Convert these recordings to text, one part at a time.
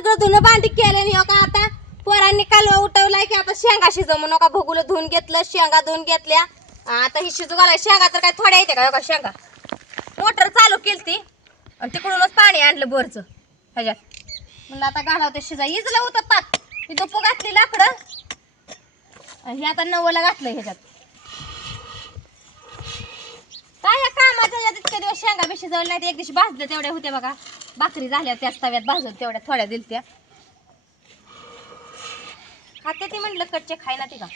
सगळं धुणं भांडी केलं नाही हो का. आता पोरांनी कालवा उठवलाय की आता शेंगा शिजव म्हणून का भगुलं धुवून घेतलं, शेंगा धुवून घेतल्या. आता ही शिजू घालाय. शेंगा तर काय थोड्या येते का हो का. शेंगा मोटर चालू केलती आणि तिकडूनच पाणी आणलं बोरचं ह्याच्यात. म्हणलं आता घालावते शिजा. इजलं होतं पाक. ही दुप्पू घातली लाकडं आणि हे आता नवला घातलं ह्याच्यात. काय या कामाच्या यात इतके दिवस शेंगा बी शिजवल्या नाहीत. एक दिवशी भाजल्या तेवढ्या होत्या बघा. भाकरी झाल्या त्याच तव्यात भाजून तेवढ्या थोड्या दिलत्या. खाते ती म्हटलं कच्चे खाय ना ती का.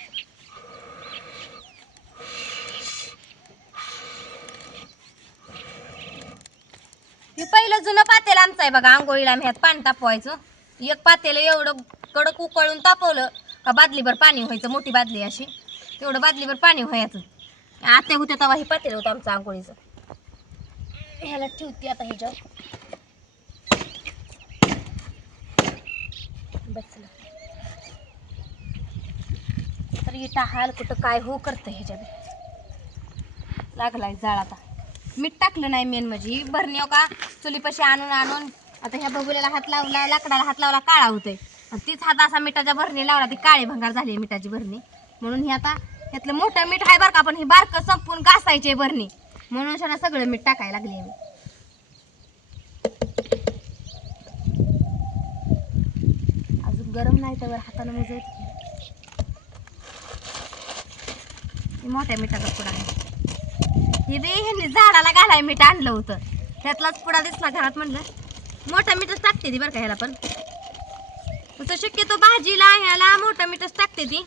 हे पहिलं जुनं पातेल आमचं आहे बघा. आंघोळीला आम्ही ह्यात पाणी तापवायचं. एक पातेल एवढं कडक उकळून तापवलं का बादलीभर पाणी व्हायचं. मोठी बादली अशी तेवढं बादलीभर पाणी व्हायचं. आत्या होत्या तेव्हा हे पातेल होतं आमचं आंघोळीचं. ह्याला ठेवते आता ह्याच्यावर बसलं तर इटा हाल कुठं काय हो करतं ह्याच्यात. लागलाय जाळ आता. मीठ टाकलं नाही मेन म्हणजे भरणी हो का चुलीपाशी आणून आणून आता ह्या बघुल्याला हात लावला, लाकडाला हात लावला काळा होतोय. आणि तीच हात असा मिठाच्या भरणी लावला ती काळी भंगार झाली मिठाची भरणी. म्हणून हे आता यातलं मोठं मीठ आहे बरं का. पण ही बारकं संपून घासायची भरणी म्हणून शाना सगळं मीठ टाकायला लागले मी. अजून गरम नाही तर हातानं मुजत मोठ्या मिठाचा पुडा आहे. हे बी ह्यांनी झाडाला घालाय मीठ आणलं होतं त्यातलाच पुडा दिसला घरात. म्हणलं मोठा मीठच टाकते ती बरं का ह्याला. पण तसं शक्यतो भाजीला ह्याला मोठं मीठच टाकते ती.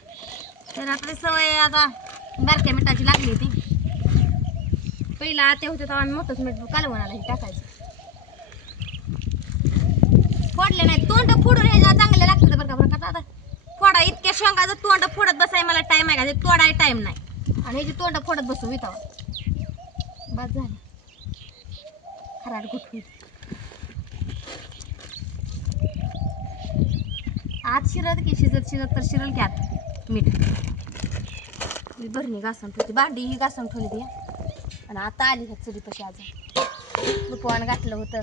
तर आता सवय आता बारक्या मिठाची लागली ती. पहिला आते होते तेव्हा आम्ही मोठंच मीठ कालवणाला हे टाकायचं. फोडले नाही तोंड फोडून ह्याच्या चांगले लागतं बरं का. बरं का आता फोडा इतक्या शेंगाचं तोंड फोडत बसाय मला टाईम आहे का. ते तोडाय टाईम नाही आणि ह्याची तोंड फोडत बसू वितावा. बस झालं खराट गुटगुट. आत शिरत की शिजत शिजत तर शिरल की आत मीठ. मी भरणी घासून ठेवते. भांडी ही घासून ठेवली ती आणि आता आली ह्या चुलीपाशी. अजून दुपवान घातलं होतं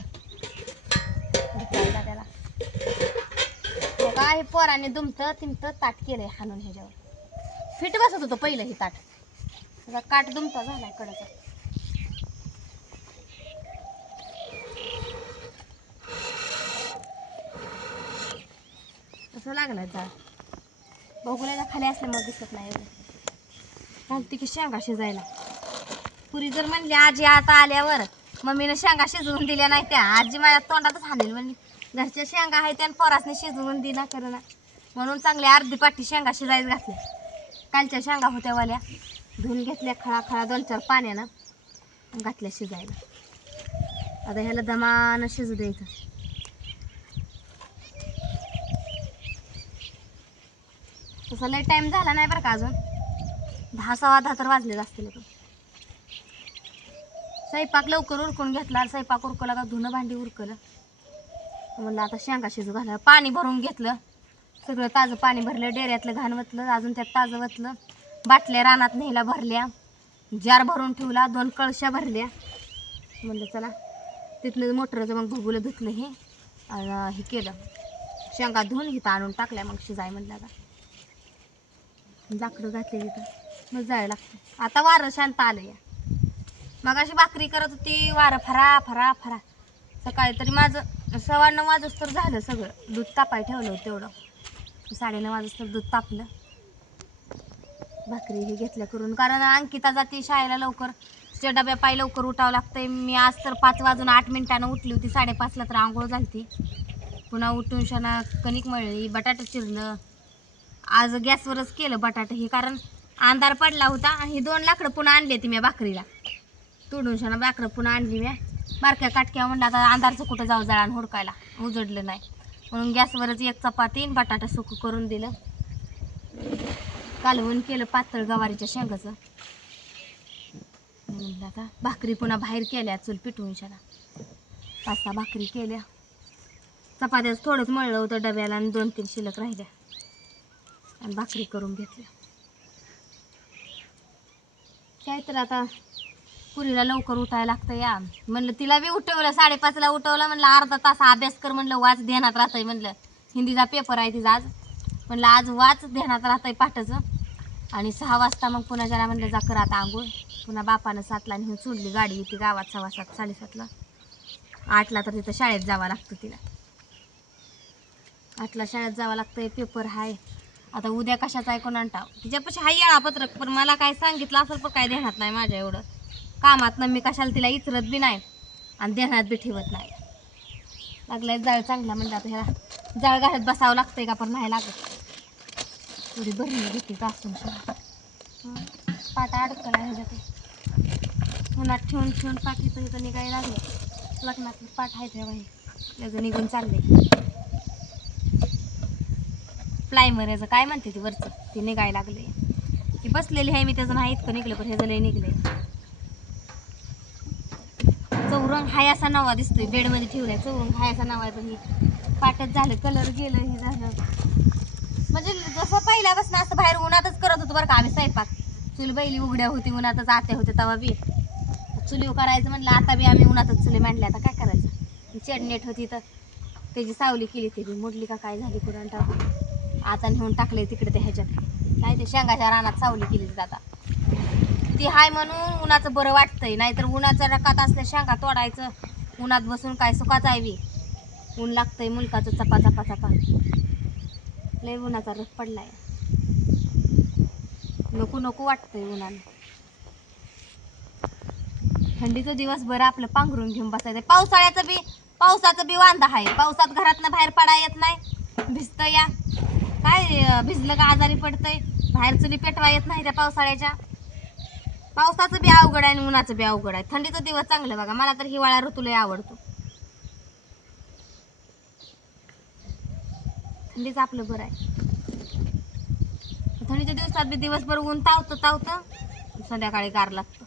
दुपायला त्याला. काय पोराने दुमतं तिमतं ताट केलंय हाणून ह्याच्यावर. फिट बसत होतं पहिलं हे ताट. त्याचा काट दुमता झालाय कडाचा. कसं लागलाय जाळ. बघुल्याला खाली असल्यामुळे दिसत नाही एवढं. घालते की शेंगा शिजायला. पुरी जर म्हणली आजी आता आल्यावर मम्मीनं शेंगा शिजवून दिल्या नाही त्या आजी माझ्या तोंडातच हाणेल. म्हणजे घरच्या शेंगा आहेत त्या पोरासने शिजवून दिना करणं म्हणून चांगली अर्धी पाटी शेंगा शिजायला घातल्या. कालच्या शेंगा होत्या वाल्या धुवून घेतल्या खळा खळा 2-4 पाण्यानं घातल्या शिजायला. आता ह्याला दमानं शिजू द्यायचं. तसा लय टाईम झाला नाही बरं का. अजून 10-10:15 तर वाजलेच असतील. स्वयंपाक लवकर उरकून घेतला. स्वयंपाक उरकला का धुणं भांडी उरकलं. म्हणलं आता शेंगा शिजू घाला. पाणी भरून घेतलं सगळं ताजं पाणी भरलं. डेऱ्यातलं घाण वतलं अजून त्यात ताजं वतलं. बाटल्या रानात नेला भरल्या. जार भरून ठेवला. 2 कळशा भरल्या. म्हणलं चला तिथनं मोटरचं मग भुगुलं धुतलं हे केलं शेंगा धुवून इथं आणून टाकल्या. मग शिजाय म्हणलं आता लाकडं घातले तिथं मग जायला लागतं. आता वारं शांत आलं या. मग अशी भाकरी करत होती वारं फरा फरा फरा. सकाळी तरी माझं 9:15 वाजूस तर झालं सगळं. दूध तापाय ठेवलं होतं तेवढं. 9:30 वाजूस तर दूध तापलं. भाकरी हे घेतल्या करून कारण अंकिता जाती शाळेला लवकर. तिच्या डब्या पाय लवकर उठावं लागतंय. मी आज तर 5:08 उठली होती. 5:30ला तर आंघोळ झाली. पुन्हा उठून शाना कणिक मळली बटाटा चिरलं. आज गॅसवरच केलं बटाटा हे कारण अंधार पडला होता. आणि ही 2 लाकडं पुन्हा आणली ती मी भाकरीला तोडून शाना लाकडं पुन्हा आणली मी बारक्या काटक्या. म्हणलं आता अंधारचं कुठं जाऊ जळान हुडकायला उजडलं नाही म्हणून गॅसवरच 1 चपाती बटाटा सुकं करून दिलं. कालवून केलं पातळ गवारीच्या शेंगाचं. म्हणलं आता भाकरी पुन्हा बाहेर केल्या चूल पिटवून शाना 5-6 भाकरी केल्या. चपात्याच थोडंच मळलं होतं डब्याला आणि 2-3 शिल्लक राहिल्या आणि भाकरी करून घेतल्या. काय तर आता पुरीला लवकर उठायला लागतं या. म्हणलं तिला बी उठवलं, 5:30ला उठवलं. म्हणलं अर्धा तास अभ्यास कर, म्हणलं वाच ध्यानात राहतंय. म्हणलं हिंदीचा पेपर आहे तिचा आज, म्हणलं आज वाच ध्यानात राहतंय पाठचं. आणि 6 वाजता मग पुन्हा जरा म्हणलं जा कर आता आंघोळ. पुन्हा बापानं 7ला नेऊन सोडली, गाडी येते गावात 7:15 7:30ला. 8ला तर तिथं शाळेत जावं लागतं तिला. 8ला शाळेत जावं लागतंय, पेपर आहे. आता उद्या कशाचा आहे कोण आणता तिच्यापाशी हाय वेळापत्रक, पण मला काय सांगितलं असेल पण काय ध्यानात नाही माझ्या. एवढं कामातनं मी कशाला तिला इचरत बी नाही आणि ध्यानात बी ठेवत नाही. लागलाय जाळ चांगला, म्हणजे आता ह्याला जाळ घालत बसावं लागतंय का पण नाही लागत. थोडी भरणी घेते घासून पाटा अडकला ह्याच्यात उन्हात ठेवून ठेवून पाठ इथं निघायला लागलं. लग्नातलं पाठ आहे त्या बाई त्याचं निघून चाललंय. प्लायमर याचं काय म्हणते ती वरचं ते निघायला लागले. ती बसलेली आहे मी, त्याचं नाही इतकं निघलं पण ह्याचं लय निघलंय. चौरंग हाय असा नवा दिसतोय, बेडमध्ये ठेवलाय चौरंग हाय असा नवा आहे. पण हे पाटच झालं, कलर गेलं, हे झालं. म्हणजे जसं पहिल्यापासून असं बाहेर उन्हातच करत होतो बरं का आम्ही स्वयंपाक. चूल बैली उघड्या होती, उन्हातच आत्या होते तवा बी चुलीव करायचं म्हणलं. आता बी आम्ही उन्हातच चुली मांडल्या. आता काय करायचं, चेडनेट होती तर त्याची सावली केली, ती बी मोडली का काय झाली कुराण टाकून. आता नेऊन टाकले तिकडे ते ह्याच्यात काय ते शेंगाच्या रानात सावली केली ती. आता ती हाय म्हणून उन्हाचं बरं वाटतंय, नाहीतर उन्हाचं रकात असल्या शेंगा तोडायचं उन्हात बसून काय सुखाच आहे बी. ऊन लागतंय मुलकाचं चपा चपा चपा, लय उन्हाचा रस पडलाय. नको नको वाटतंय उन्हानं. थंडीचं दिवस बरं आपलं पांघरून घेऊन बसायचं. पावसाचं बी वांदा आहे. पावसात घरातनं बाहेर पडा येत नाही, भिजतं या काय, भिजलं का आजारी पडतंय. बाहेर चुली पेटवा येत नाही त्या पावसाळ्याच्या. पावसाचं बी अवघड आहे आणि उन्हाचं बी अवघड आहे. थंडीचं दिवस चांगलं बघा, मला तर हिवाळा ऋतू लय आवडतो. थंडीच आपलं बरं आहे. थंडीच्या दिवसात बी दिवसभर ऊन तावतं संध्याकाळी गार लागतं.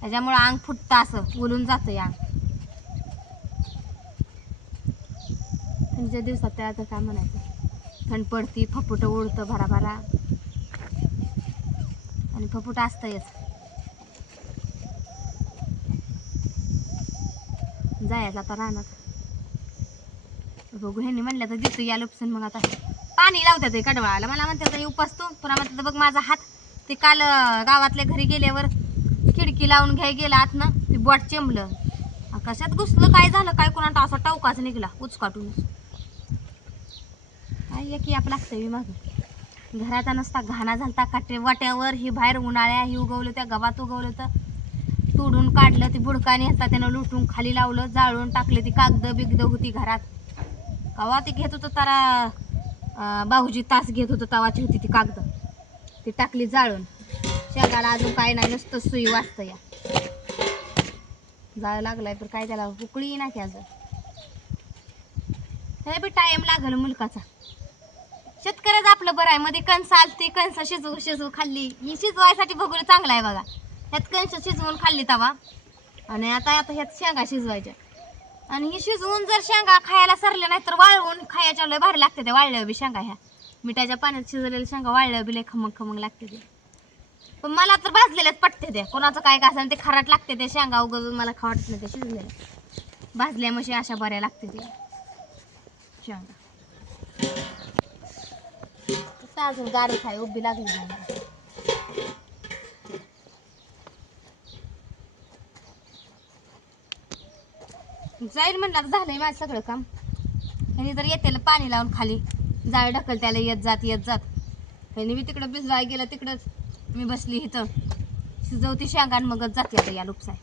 त्याच्यामुळं अंग फुटतं, असं उलून जातं अंग. थंडीच्या दिवसात त्याला तर काय म्हणायचं, थंड पडती, फपुटं उडतं भराभरा आणि फपुटं असतंयच. जायचं आता रानात बघू. ह्यांनी म्हणलं तर देतो या लपसून. मग आता पाणी लावतात ते कडवाळाला, मला म्हणतात उपासतो. पुन्हा म्हणतात बघ माझा हात, ते काल गावातल्या घरी गेल्यावर खिडकी लावून गेला आतनं, ते बोट चेंबलं. कशात घुसलं काय झालं काय कोणा, असा टवकाच निघला उचकाटून. काय एक याप लागतंय मागं. घराचा नसता घाणा झालता काटे वाट्यावर. ही बाहेर उन्हाळ्या ही उगवलं, त्या गव्हात उगवलं तर तोडून काढलं. ती बुडकाने असता त्यानं लुटून खाली लावलं, जाळून टाकले. ती कागद बिगद होती घरात, कवा ती घेत होतं तारा भाऊजी तास घेत होतं तवाची होती ती कागद, ती टाकली जाळून. शेंगाला अजून काय नाही, नुसतं सुई वाचतं या. जाळ लागलाय पण काय त्याला उकळी ना की अजून. हे बी टाइम लागल मुलकाचा. शेतकऱ्याचं आपलं बरं आहे. मध्ये कणस आलती, कणस शिजवू खाल्ली. ही शिजवायसाठी बघून चांगलं आहे बघा. ह्यात कणस शिजवून खाल्ली तवा, आणि आता ह्यात शेंगा शिजवायच्या. आणि ही शिजवून जर शेंगा खायला सरल्या नाही तर वाळवून खायच्या लय भारी लागते त्या वाळल्या बी शेंगा. ह्या मिठाच्या पाण्यात शिजवलेल्या शेंगा वाळल्या बी लय खमंग खमंग लागते ते. पण मला तर भाजलेल्याच पटते त्या. कोणाचं काय काय असं ते खराट लागते त्या शेंगा, उगवून मला खावत नाही त्या शिजलेल्या. भाजल्या म्हशी अशा बऱ्या लागते त्या शेंगा. अजून गारच आहे, उभी लागली नाही. जाईल म्हणलं आता झालंय माझं सगळं काम. ह्यानी जर येतेला पाणी लावून खाली जाळ ढकल त्याला येत जात. ह्यानी मी तिकडं भिजवाय गेलं, तिकडंच मी बसली इथं शिजवती शेंगा मगच जाते आता या लुपसाय.